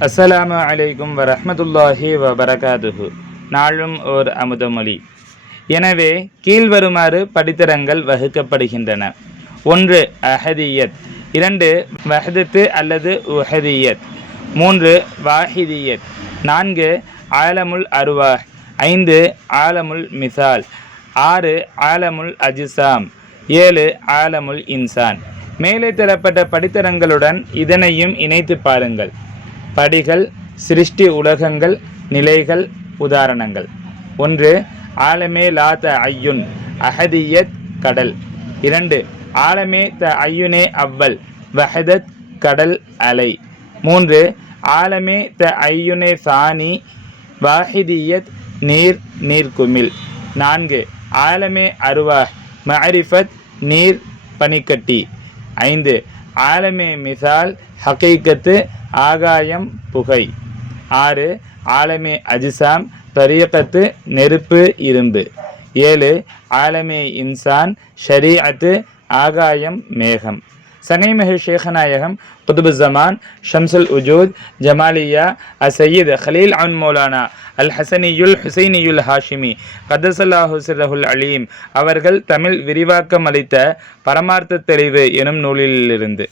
அஸ்ஸலாமு அலைக்கும் வரமத்துல்லாஹி வபரகாதுஹு. நாளும் ஓர் அமுதமொழி எனவே கீழ்வருமாறு படித்தரங்கள் வகுக்கப்படுகின்றன. ஒன்று அஹதியத். இரண்டு வஹதத்து அல்லது உஹதியத். மூன்று வாஹிதியத். நான்கு ஆலமுல் அருவாஹ். ஐந்து ஆலமுல் மிசால். ஆறு ஆலமுல் அஜிசாம். ஏழு ஆலமுல் இன்சான். மேலே தரப்பட்ட படித்தரங்களுடன் இதனையும் இணைத்து பாருங்கள். படிகள் சிருஷ்டி உலகங்கள் நிலைகள் உதாரணங்கள். ஒன்று ஆலமே லா த ஐயுன் அஹதியத் கடல். இரண்டு ஆலமே த ஐயுனே அவ்வல் வஹதத் கடல் அலை. மூன்று ஆலமே த ஐயுனே சானி வாஹிதியத் நீர் நீர்க்குமிழ் நான்கு ஆலமே அருவா மஅரிஃபத் நீர் பனிக்கட்டி. ஐந்து ஆலமே மிசால் ஹக்கீக்கத்து ஆகாயம் புகை. ஆறு ஆலமே அஜிசாம் தரியக்கத்து நெருப்பு இரும்பு. ஏழு ஆலமே இன்சான் ஷரீஅத்து ஆகாயம் மேகம். சனைமஹி ஷேகநாயகம் குதுபுஸ்ஸமான் ஷம்சுல் உஜூத் ஜமாலியா அசையீத் ஹலீல் அன் மௌலானா அல் ஹசனியுல் ஹுசைனியுல் ஹாஷிமி கதசல்லாஹு சிரஹுல் அலீம் அவர்கள் தமிழ் விரிவாக்கம் அளித்த பரமார்த்த தெளிவு எனும் நூலிலிருந்து.